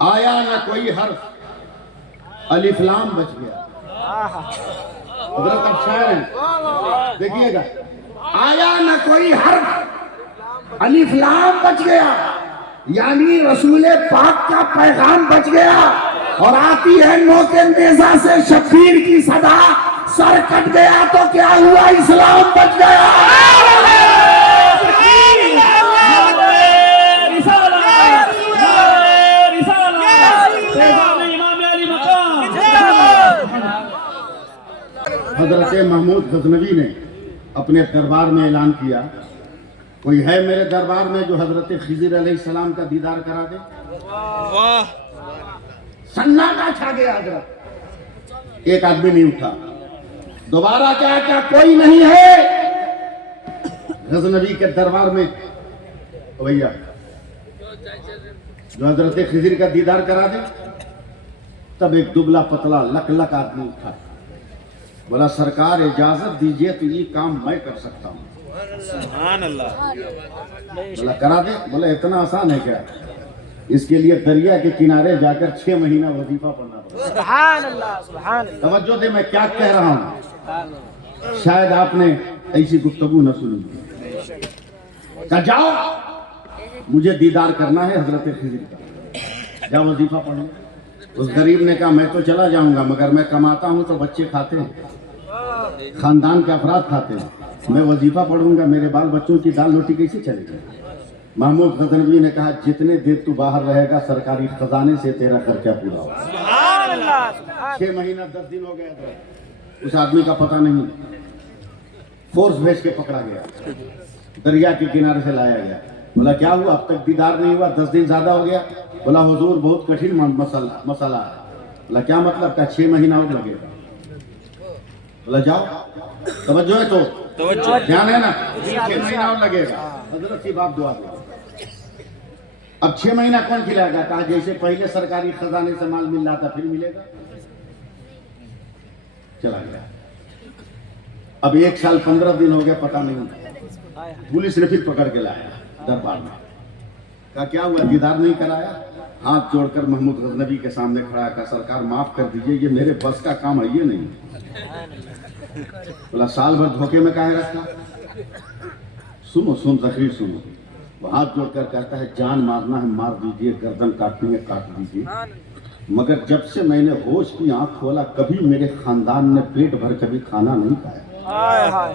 آیا نہ کوئی حرف، الف لام بچ گیا. حضرت اب شاعر ہیں، دیکھیے گا. آیا نہ کوئی حرف، الف لام بچ گیا، یعنی رسول پاک کا پیغام بچ گیا. اور آتی ہے نو کے نیزہ سے شبیر کی صدا، سر کٹ گیا تو کیا ہوا، اسلام بچ گیا. حضرت محمود غزنوی نے اپنے دربار میں اعلان کیا، کوئی ہے میرے دربار میں جو حضرت خضر علیہ السلام کا دیدار کرا دے؟ سناٹا چھا گیا. حضرت ایک آدمی نہیں اٹھا. دوبارہ کیا کوئی نہیں ہے غزنوی کے دربار میں بھیا جو حضرت خضر کا دیدار کرا دے؟ تب ایک دبلا پتلا لک لک آدمی اٹھا، بولا سرکار اجازت دیجئے تو یہ کام میں کر سکتا ہوں. سبحان اللہ. بولا کرا دے. بولا اتنا آسان ہے کیا؟ اس کے لیے دریا کے کنارے جا کر 6 مہینہ وظیفہ پڑھنا پڑتا. سبحان اللہ سبحان اللہ. توجہ دے میں کیا کہہ رہا ہوں، شاید آپ نے ایسی گفتگو نہ سنی. کہ جاؤ مجھے دیدار کرنا ہے حضرت خضر کا، جاؤ وظیفہ پڑھو. اس غریب نے کہا میں تو چلا جاؤں گا، مگر میں کماتا ہوں تو بچے کھاتے ہیں، خاندان کے افراد کھاتے ہیں. میں وظیفہ پڑھوں گا، میرے بال بچوں کی دال روٹی کیسے چلے گی؟ محمود غزنوی نے کہا جتنے دیر تو باہر رہے گا سرکاری خزانے سے تیرا خرچہ پورا ہوگا. سبحان اللہ. 6 مہینہ 10 دن ہو گیا تھا. اس آدمی کا پتہ نہیں، فورس بھیج کے پکڑا گیا، دریا کے کنارے سے لایا گیا. بولا کیا ہوا، اب تک دیدار نہیں ہوا، 10 دن زیادہ ہو گیا. بولا حضور بہت کٹھن مسئلہ ہے. بولا کیا مطلب؟ کیا 6 مہینہ اور لگے گا. بولا جاؤ. توجہ ہے تو دھیان ہے نا، 6 مہینہ اور لگے گا. حضرت کی بات دعا دو. اب 6 مہینہ کون کھلائے گا؟ کہا جیسے پہلے سرکاری خزانے سے مال مل رہا تھا پھر ملے گا. چلا گیا. اب 1 سال 15 دن ہو گیا، پتہ نہیں. پولیس نے پھر پکڑ کے لایا دربار میں. کہا کیا ہوا، دیدار نہیں کرایا؟ ہاتھ جوڑ کر محمود غزنوی کے سامنے کھڑا کہا سرکار معاف کر دیجئے، یہ میرے بس کا کام ہے، یہ نہیں. بولا سال بھر دھوکے میں کاہے رکھا؟ سن تقریر سنو. وہ ہاتھ جوڑ کر کہتا ہے جان مارنا ہے مار دیجئے، گردن کاٹنی ہے کاٹ دیجئے، مگر جب سے میں نے ہوش کی آنکھ کھولا کبھی میرے خاندان نے پیٹ بھر کبھی کھانا نہیں کھایا.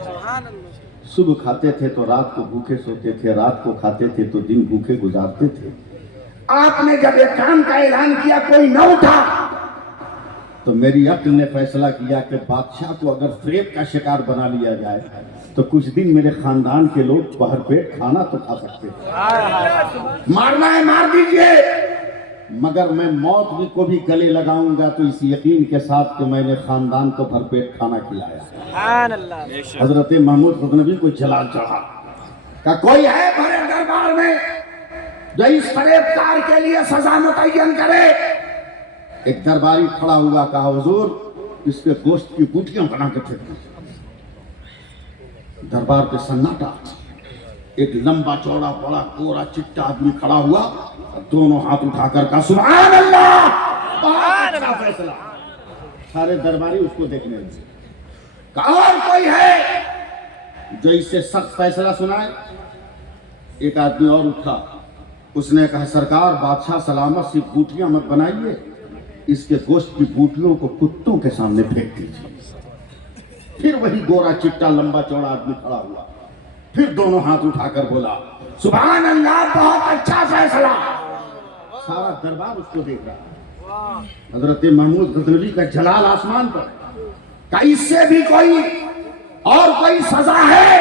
صبح کھاتے تھے تو رات کو بھوکے سوتے تھے، رات کو کھاتے تھے تو دن بھوکے گزارتے تھے. آپ نے جب ایک کام کا اعلان کیا کوئی نہ اٹھا تو میری عقل نے فیصلہ کیا کہ بادشاہ کو اگر فریب کا شکار بنا لیا جائے تو کچھ دن میرے خاندان کے لوگ باہر پیٹ کھانا تو کھا سکتے ہیں. مارنا ہے مار دیجئے، مگر میں موت کو بھی گلے لگاؤں گا تو اس یقین کے ساتھ کہ میں نے خاندان کو بھر پیٹ کھانا کھلایا. سبحان اللہ. حضرت محمود غزنوی کو جلال چڑھا. کہ کوئی ہے بڑے دربار میں جو اس فریب کار کے لیے سزا متعین کرے؟ ایک درباری کھڑا ہوا، کہا حضور اس کے گوشت کی بوٹیاں بنا کے پھینک دی. دربار پہ سناٹا. ایک لمبا چوڑا بڑا گورا چٹا آدمی کھڑا ہوا اور دونوں ہاتھ اٹھا کر کہا سبحان اللہ، بہت اچھا فیصلہ. سارے درباری اس کو دیکھنے لگے. کہا اور کوئی ہے جو اس سے سخت فیصلہ سنائے؟ ایک آدمی اور اٹھا. اس نے کہا سرکار بادشاہ سلامت سی بوٹیاں مت بنائیے، اس کے گوشت کی بوٹیوں کو کتوں کے سامنے پھینک دیجیے. پھر وہی گورا چٹا لمبا چوڑا آدمی کھڑا ہوا، پھر دونوں ہاتھ اٹھا کر بولا سبحان اللہ، بہت اچھا فیصلہ. سارا دربار اس کو دیکھ رہا. حضرت محمود غزنوی کا جلال آسمان پر. کہ اس سے بھی کوئی اور کوئی سزا ہے؟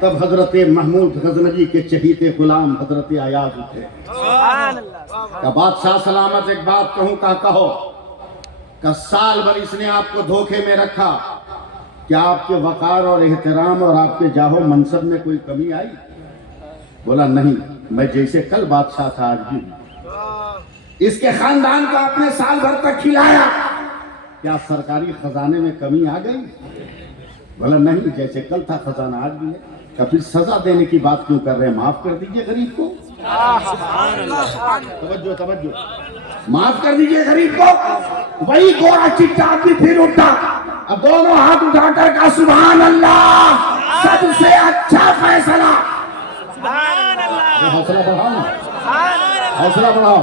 تب حضرت محمود غزنوی کے چہیتے غلام حضرت ایاز اٹھے. سبحان اللہ. کہ بادشاہ سلامت ایک بات کہوں؟ کہو. کہ سال بھر اس نے آپ کو دھوکے میں رکھا، کیا آپ کے وقار اور احترام اور آپ کے جاہ و منصب میں کوئی کمی آئی؟ بولا نہیں، میں جیسے کل بادشاہ تھا آج بھی. اس کے خاندان کو آپ نے سال بھر تک کھلایا، کیا سرکاری خزانے میں کمی آ گئی؟ بولا نہیں، جیسے کل تھا خزانہ آج بھی ہے. کہ پھر سزا دینے کی بات کیوں کر رہے ہیں؟ معاف کر دیجئے غریب کو. توجہ توجہ، معاف کر دیجئے غریب کو. وہی گورا چٹا آدمی پھر اٹھا، اب دونوں ہاتھ اٹھا کر کہا سبحان اللہ، سب سے اچھا فیصلہ. حوصلہ بڑھاؤ نا، حوصلہ بڑھاؤ.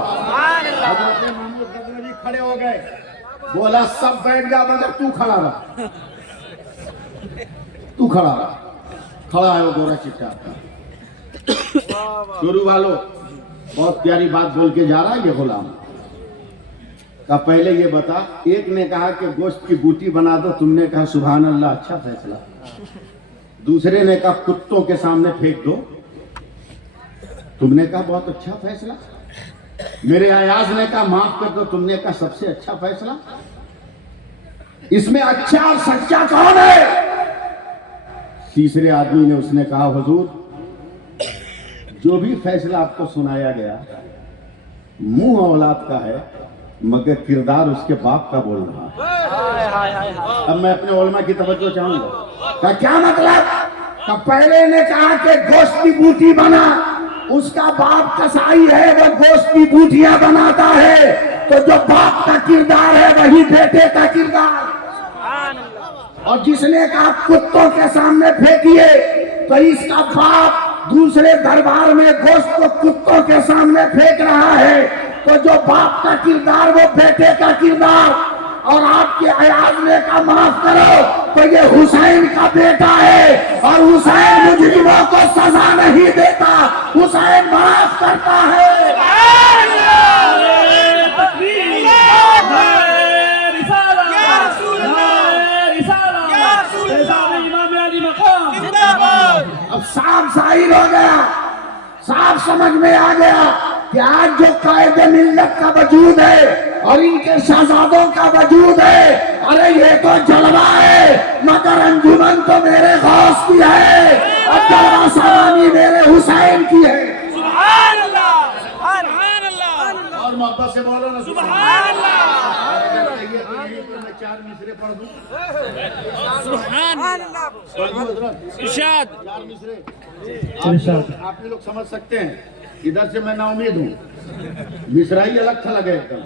حضرت محمود غزنوی کھڑے ہو گئے، بولا سب بیٹھ جا مگر تو کھڑا رہا، تو کھڑا رہا. کھڑا ہے وہ گورا چٹا. شروع والو بہت پیاری بات بول کے جا رہا ہے یہ غلام. کہا پہلے یہ بتا، ایک نے کہا کہ گوشت کی بوٹی بنا دو، تم نے کہا سبحان اللہ اچھا فیصلہ. دوسرے نے کہا کتوں کے سامنے پھینک دو، تم نے کہا بہت اچھا فیصلہ. میرے ایاز نے کہا معاف کر دو، تم نے کہا سب سے اچھا فیصلہ. اس میں اچھا اور سچا کون ہے؟ تیسرے آدمی نے اس نے کہا حضور جو بھی فیصلہ آپ کو سنایا گیا منہ اولاد کا ہے مگر کردار اس کے باپ کا بول رہا ہے. اب میں اپنے علماء کی توجہ چاہوں گا. کہ کیا مطلب؟ کہ پہلے نے کہا کہ گوشت کی بوٹی بنا، اس کا باپ کسائی ہے، وہ گوشت کی بوٹیاں بناتا ہے، تو جو باپ کا کردار ہے وہی بیٹے کا کردار. اور جس نے کہا کتوں کے سامنے پھینکیے، تو اس کا باپ دوسرے دربار میں گوشت کو کتوں کے سامنے پھینک رہا ہے، تو جو باپ کا کردار وہ بیٹے کا کردار. اور آپ کے ایاز نے کہا معاف کرو، تو یہ حسین کا بیٹا ہے، اور حسین مجرموں کو سزا نہیں دیتا، حسین معاف کرتا ہے. اب صاف ظاہر ہو گیا، صاف سمجھ میں آ گیا کہ آج جو قائد ملت کا وجود ہے اور ان کے شہزادوں کا وجود ہے، ارے یہ تو جلوہ ہے، مگر انجمن تو میرے غوث کی ہے، اور جلوہ سوانی میرے حسین کی ہے. سبحان اللہ، سبحان اللہ، اور محبت سے بولو نا سبحان اللہ. میں چار مصرے پڑھ دوں. سبحان اللہ. ارشاد. چار مصرے آپ لوگ سمجھ سکتے ہیں. ادھر سے میں نا امید ہوں، مصرائی الگ تھا لگے ایک دم.